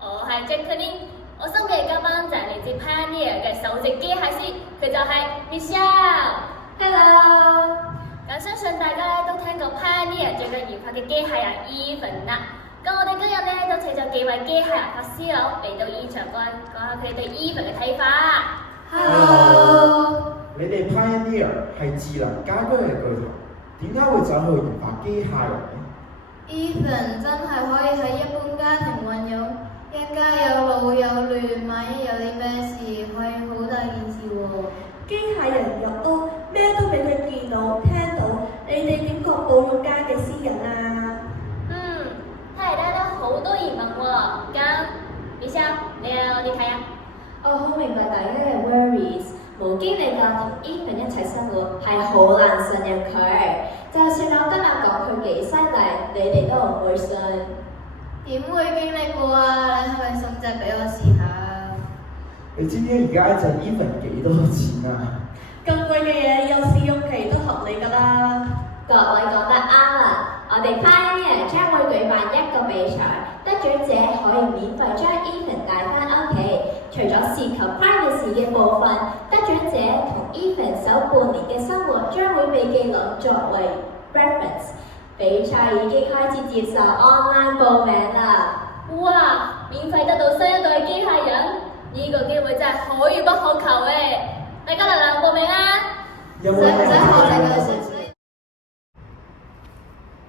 我係 Jacqueline， 我身邊嘅嘉賓就係嚟自 Pioneer 嘅首席機械師，佢就係 Michelle。Hello。咁相信大家都聽過 Pioneer 最近研發嘅機械人 Even 啦。咁我哋今日都請咗幾位機械人發燒友嚟到現場講下佢哋對 Even 嘅睇法。Hello。你哋 Pioneer 係智能家居嘅巨頭，點解會走去研發機械人呢？ Even 真係可以喺一般家庭運用，一家有老有嫩，萬一有啲咩事，可以好大件事喎。機械人入屋，咩都俾佢見到、聽到，你哋點確保用家嘅私隱啊？睇嚟大家都好多疑問喎。咁 Michelle，你有啲睇啊？我好明白大家嘅 worries， 無經理教同 Even 一齊生活係好難信任佢。就算我今日講佢幾犀利，你哋都唔會信。點會經歷過啊？你係咪送隻俾我試下？你知唔知而家一隻 Even 幾多錢啊？咁貴嘅嘢有試用期都合理㗎啦。各位講得啱啊！我哋 Pioneer 將會舉辦一個比賽，得獎者可以免費將 Even 帶返屋企。除咗涉及 privacy 嘅部分，得獎者同 Even 首半年嘅生活將會被記錄作為 reference。比賽已經開始接受 online 報名啦！哇！免費得到新一代嘅機械人，呢個機會真係可遇不可求嘅。大家嚟報名啦！有冇使唔使學你嘅聲？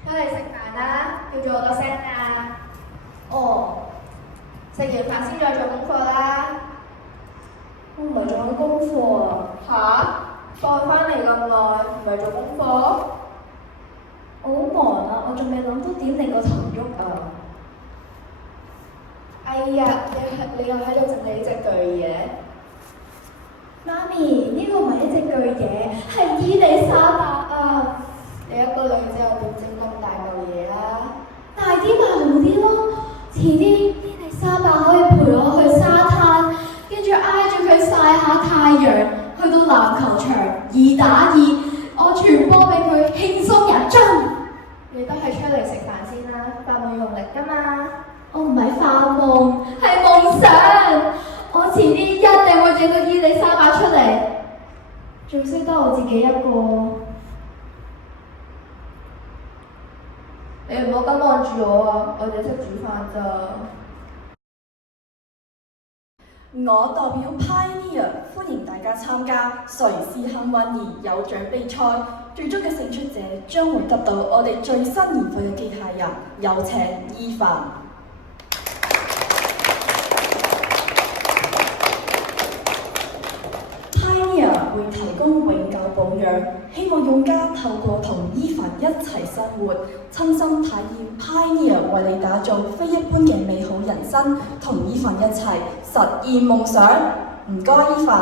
出嚟食飯啦，叫咗好多聲啊！哦，食完飯先再做功課啦。我唔係做緊功課啊！嚇，放翻嚟咁耐，唔係做功課？我好忙啊，我仲未諗到點令個頭喐啊！哎呀，你又喺度整你呢隻巨嘢？媽咪，呢個唔係一隻巨嘢，係伊麗莎白啊！你一個女仔又點整咁大嚿嘢啊？大啲咪好啲咯，遲啲伊麗莎白可以陪我去沙灘，跟住挨住佢曬下太陽，去到籃球場2打2，我傳波俾佢，輕鬆入樽。你都係出嚟食飯先啦，發夢用力㗎嘛。我唔係發夢，係夢想。我遲啲一定會整到伊麗莎白出嚟，仲識得我自己一個。你唔好咁望住我啊！我哋識煮飯咋。我代表 Pioneer 歡迎大家參加誰是幸運兒有獎比賽，最終嘅勝出者將會得到我哋最新研發嘅機械人，有請Even。Pioneer 會提供永久保養，希望用家透過同Even一齊生活，親身體驗 Pioneer 為你打造非一般嘅美好人生，同Even一齊實現夢想。唔該Even。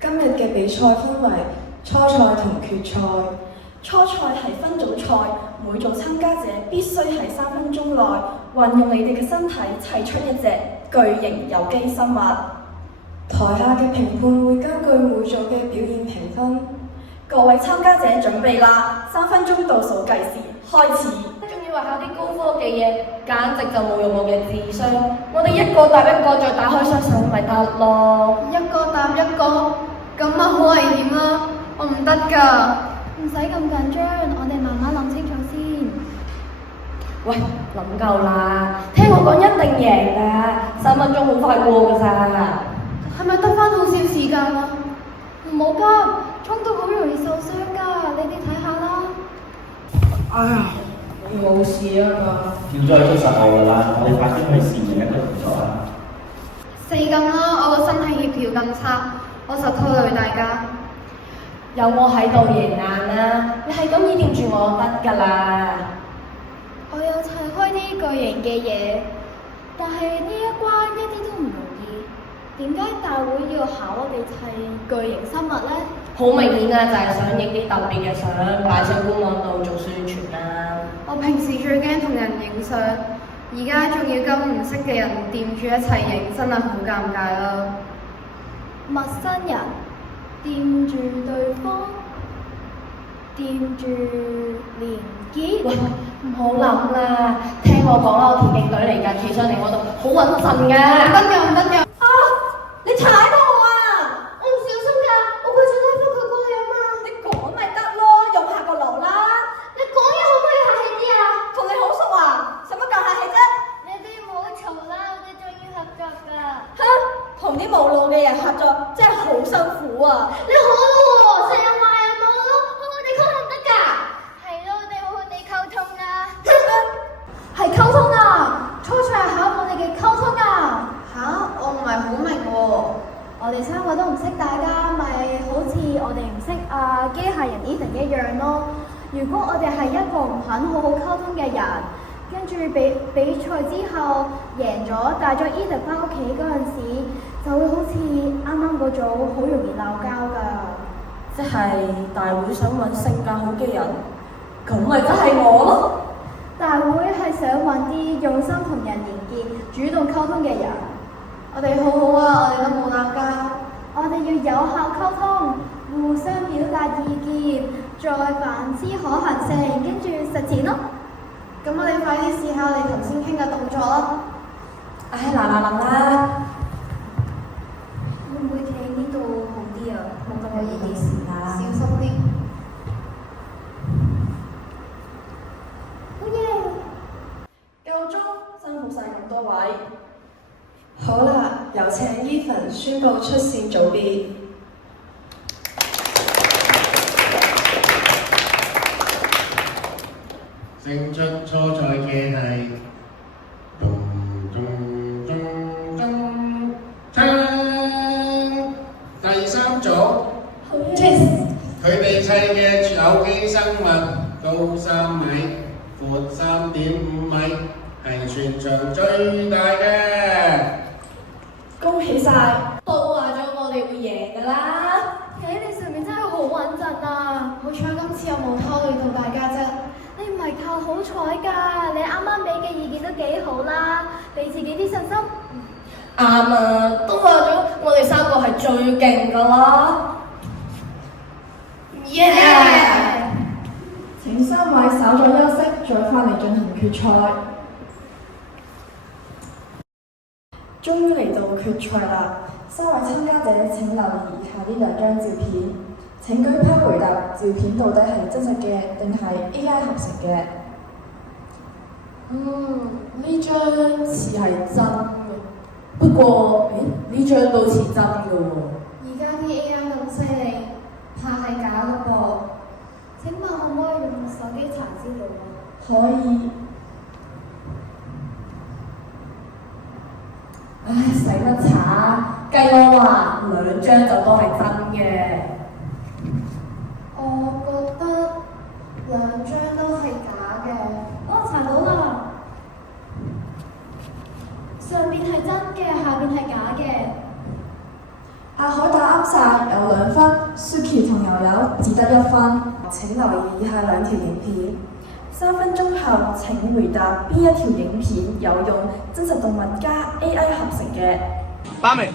今日嘅比賽分為初賽同決賽。初賽係分組賽，每組參加者必須喺3分鐘內運用你哋嘅身體砌出一隻巨型有機生物。台下嘅評判會根據每組嘅表現評分。各位參加者準備啦，3分鐘倒數計時開始。仲要話考啲高科技嘢，簡直就冇用我嘅智商。我哋一個答一個，再打開雙手咪得咯。一個答一個，咁啊好危險啊！我唔得㗎。唔使咁緊張，我哋慢慢諗清楚先。喂，諗夠啦！聽我講一定贏㗎，3分鐘好快過㗎咋。係咪得返好少時間啊？唔好急，衝動好容易受傷㗎，你哋睇下啦。哎呀，冇事啊嘛。叫咗你出實我㗎啦，我哋快啲去試驗一個動作啦。死咁啦！我個身體協調咁差，我實拖累大家。有我喺度贏硬啦，你係咁依掂住我得㗎啦。我有砌開啲巨型嘅嘢，但係呢一關一啲都唔容易。點解大會要考我哋砌巨型生物呢？好明顯啊，就係想影啲特別嘅相擺上官網度做宣傳啦。我平時最驚同人影相，而家仲要跟唔識嘅人掂住一齊影，真係好尷尬啦。陌生人掂住對方，掂住連結。喂，唔好諗啦，聽我講啦，我田徑隊嚟㗎，企上嚟我度好穩陣㗎。唔得㗎！啊！你踩到我啊！我唔小心㗎，我攰咗拉翻佢過嚟啊嘛！你講咪得咯，用下個腦啦。你講嘢可唔可以客氣啲啊？同你好熟啊，使乜咁客氣啫？你哋唔好嘈啦，我哋仲要合作㗎。哼，同啲冇腦嘅人合作真係好辛苦啊！你好咯喎，成日話人冇咯，我哋溝通唔得㗎。係咯，我哋好好地溝通啊。係溝通啊！初賽係考我哋嘅溝通啊！吓？我唔係好明喎。我哋三個都唔識大家，咪好似我哋唔識機械人 Ethan 一樣咯。如果我哋係一個唔肯好好溝通嘅人，跟住比賽之後贏咗，帶咗 Ethan 翻屋企嗰陣時，就會好似啱啱嗰組好容易鬧交㗎。即係大會想揾性格好嘅人，咁咪真係我咯。大會係想揾啲用心同人連結、主動溝通嘅人。我哋好好啊，我哋都冇鬧交。我哋要有效溝通，互相表達意見，再反思可行性，跟住實踐咯。咁我哋快啲試下我哋頭先傾嘅動作啦。唉，嗱啦，會唔會企呢度好啲啊？冇咁有意思啦小心啲。好嘢！夠鐘，辛苦晒咁多位。好啦，有請 Ethan 宣佈出線組別。勝出初賽嘅係第三組，佢哋砌嘅有機生物高3米，闊3.5米，係全場最大嘅。恭喜晒！都話咗我哋會贏㗎啦。企喺你上面真係好穩陣啊！好彩今次又冇拖累到大家啫。你唔係靠好彩㗎，你啱啱俾嘅意見都幾好啦，俾自己啲信心。啱啊，都話咗我哋三個係最勁㗎啦。耶！請三位稍作休息，再翻嚟進行決賽。終於嚟到決賽啦！三位參加者請留意以下呢兩張照片，請舉牌回答照片到底係真實嘅定係 AI 合成嘅。呢張似係真嘅，不過呢張都似真嘅喎。而家啲 AI 咁犀利，怕係假嘅噃。請問可唔可以用手機查資料啊？可以。唉，使乜查？計我話兩張就當係真嘅。我覺得兩張都係假嘅。查到啦，上邊係真嘅，下邊係假嘅。阿海答啱晒，有2分 ，Suki 同悠悠只得1分。請留意以下兩條影片，3分鐘後請回答邊一條影片有用真實動物加 AI 合成嘅。Πάμε.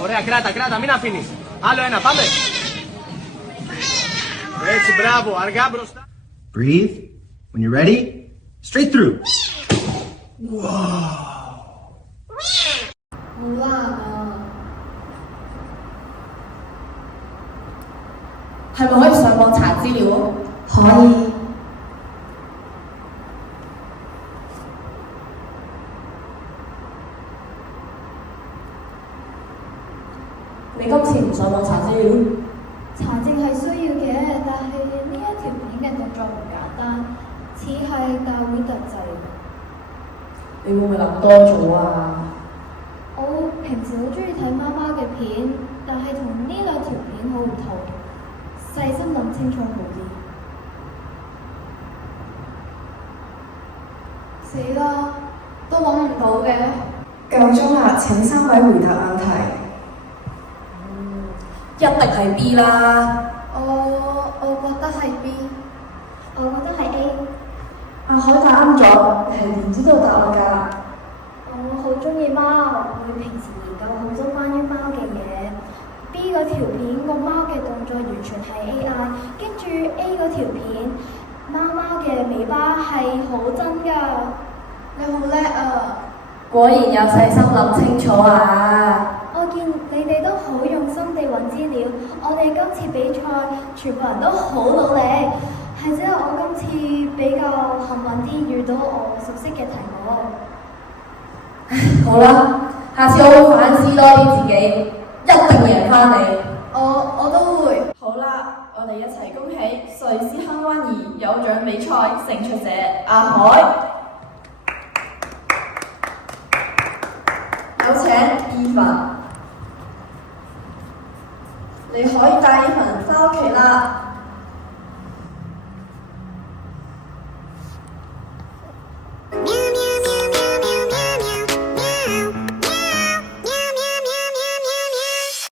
Ωραία, κράτα, μην αφήνεις. Άλλο ένα, πάμε. Έτσι, μπράβο, αργά μπροστά. Breathe. When you're ready, straight through. 好難啊！係咪可以上網查資料？可以。你今次唔上網查資料？查證係需要嘅，但係呢一條片嘅動作唔簡單，似係大會特製。你會唔會諗多咗啊？我平時好中意睇媽媽嘅片，但係同呢兩條片好唔同，細心諗清楚好啲。死啦，都諗唔到嘅。夠鐘啦！請3位回答問題。一定係 B 啦。我覺得係 B，我覺得係 A。阿海答啱咗，係唔知道答案㗎。我好中意貓，會平時研究好多關於貓嘅嘢。B 嗰條片個貓嘅動作完全係 AI，跟住 A 嗰條片，貓貓嘅尾巴係好真㗎。你好叻啊！果然有細心諗清楚啊！我見你哋都好用心地揾資料，我哋今次比賽全部人都好努力，係只有我今次比較幸運啲，遇到我熟悉嘅題目。好啦，下次我會反思多啲自己，一定會贏翻你。我都會。好啦，我哋一齊恭喜瑞士坑灣兒有獎比賽勝出者阿海。有請伊凡，你可以帶伊凡返屋企啦。